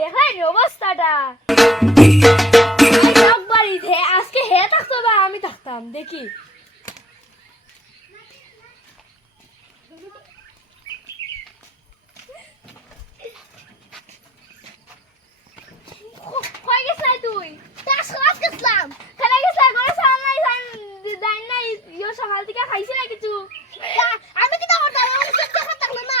দেখলাই নি অবস্থাটা। বাড়ি আজকে হে থাকতো বা আমি থাকতাম, দেখি। তুই? তাস ক্লাস গেছলাম। খেলা গেছলা, ঘরে সাল নাই নাই ইয়ো সকাল থেকে খাইছি না কিছু আমি কি দাও তাই আমি সত্যি কথা থাকল না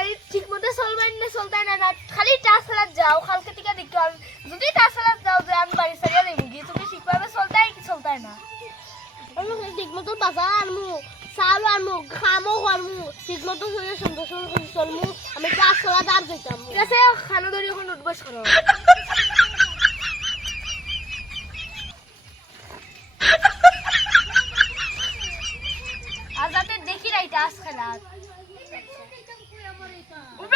বাড়ি ঠিক মতো চলবাই না চলতাই না না খালি টাস সালাদ যাও কালকে থেকে দেখি আর যদি টাস সালাদ যাও যে আমি বাড়ি সারিয়া নেই গিয়ে তুমি ঠিকভাবে চলতাই কি চলতাই না? আমি ঠিক মতো বাজার আনমু চাউল আনমু খামো করমু ঠিক মতো শুনে সুন্দর সুন্দর চলমু। আমি ক্লাস করা দাঁড় যেতাম ঠিক আছে খানা ধরে এখন উঠবস করো আর যাতে দেখি এটা আজ খেলা paper.